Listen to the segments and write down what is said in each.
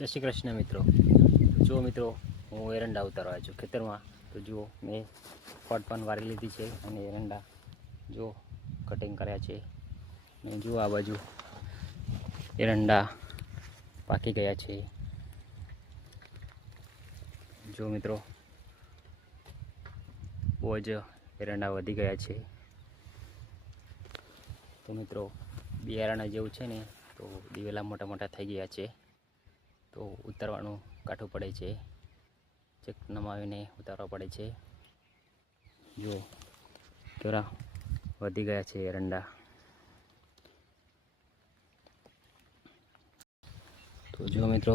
જય શ્રી કૃષ્ણ મિત્રો। જો મિત્રો હું એરંડા ઉતારવા આવ્યો છું ખેતરમાં। તો જુઓ મેં પટ પણ વારી લીધી છે અને એરંડા જો કટિંગ કર્યા છે અને જુઓ આ બાજુ એરંડા પાકી ગયા છે। જો મિત્રો બહુ જ એરંડા વધી ગયા છે। તો મિત્રો બિયારણ જેવું છે ને તો દિવેલા મોટા મોટા થઈ ગયા છે તો ઉતારવાનું કાઠું પડે છે, ચેક નમાવીને ઉતારવા પડે છે। જો કેવડા વધી ગયા છે એરંડા। તો જો મિત્રો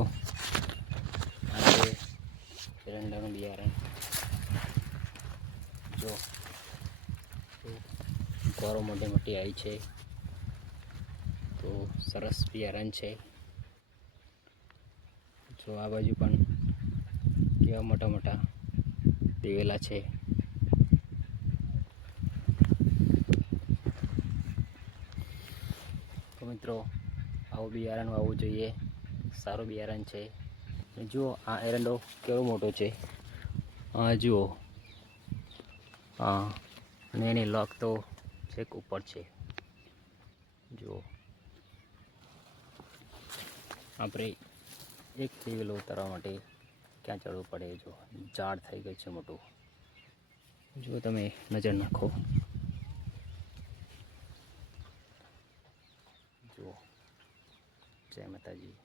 આ છે એરંડાનું બિયારણ। જો ગોરો મોટી મોટી આવી છે તો સરસ બિયારણ છે। જો આ બાજુ પણ કેવા મોટા મોટા દિવેલા છે। તો મિત્રો આવું બિયારણ વાવવું જોઈએ, સારું બિયારણ છે। જુઓ આ એરંડો કેવો મોટો છે, જુઓ અને એની લોક તો છેક ઉપર છે। જુઓ આપણે એક દિવેલો ઉતારવા માટે ક્યાં ચડવું પડે, જો ઝાડ થઈ ગયું છે મોટું। જો તમે નજર નાખો, જુઓ। જય માતાજી।